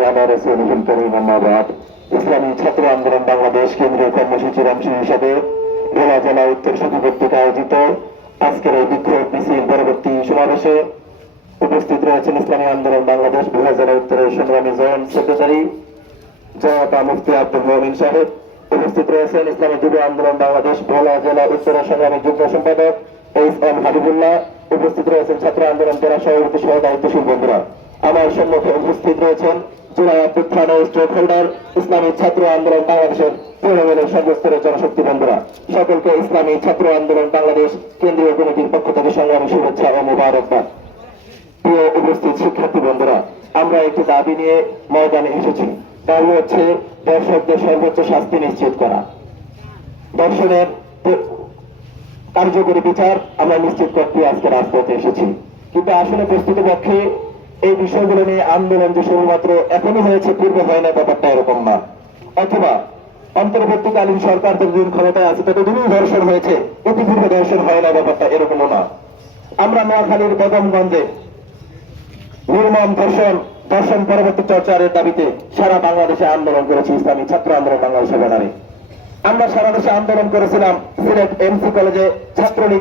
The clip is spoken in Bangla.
আলা রাসূলিল কারীম আম্মা ইসলামী ছাত্র আন্দোলন বাংলাদেশ কেন্দ্রীয় কর্মসূচির অংশ হিসেবে ভোলা জেলা উত্তর সখী কর্তৃক আয়োজিত আজকের এই বিক্ষোভ মিছিল পরবর্তী সমাবেশে উপস্থিত রয়েছেন ইসলামী আন্দোলন বাংলাদেশ ভোলা জেলা উত্তরের সংগ্রামী জয়েন্ট সেক্রেটারি জয়াতা মুফতি আব্দুল মমিন সাহেব উপস্থিত রয়েছেন ইসলামী যুব আন্দোলন বাংলাদেশ ভোলা জেলা উত্তরের সংগ্রামী যুগ্ম সম্পাদক এইচ এম হাবিবুল্লাহ উপস্থিত রয়েছেন ছাত্র আন্দোলন জেলা সভাপতি সহ দায়িত্বশীল বন্ধুরা আমার সম্মুখে উপস্থিত রয়েছেন জুলাই অভ্যুত্থান ও হোল্ডার, ইসলামী ছাত্র আন্দোলন বাংলাদেশের তৃণমূলের সর্বস্তরের জনশক্তি বন্ধুরা। সকলকে ইসলামী ছাত্র আন্দোলন বাংলাদেশ কেন্দ্রীয় কমিটির পক্ষ থেকে সংগ্রামী শুভেচ্ছা ও মোবারকবাদ। প্রিয় উপস্থিত শিক্ষার্থী বন্ধুরা, আমরা একটি দাবি নিয়ে ময়দানে এসেছি। দাবি হচ্ছে দর্শকদের সর্বোচ্চ শাস্তি নিশ্চিত করা। দর্শনের কার্যকরী বিচার আমরা নিশ্চিত করতে আজকে রাজপথে এসেছি। কিন্তু আসলে প্রস্তুতপক্ষে এই বিষয়গুলো নিয়ে আন্দোলন যে শুধুমাত্র এখনই হয়েছে, পূর্বে হয় না ব্যাপারটা এরকম না। অথবা অন্তর্বর্তীকালীন সরকার যতদিন ক্ষমতায় আছে, ততদিনই ধর্ষণ হয়েছে। ইতিপূর্বে ধর্ষণ হয় না ব্যাপারটা এরকমও না। আমরা নোয়াখালীর বেগমগঞ্জে নির্মম ধর্ষণ ধর্ষণ পরবর্তী চর্চারের দাবিতে সারা বাংলাদেশে আন্দোলন করেছি, ইসলামী ছাত্র আন্দোলন বাংলাদেশের ব্যানারে। আমরা সারা দেশে আন্দোলন করেছিলাম, সিলেট এমসি কলেজে ছাত্রলীগ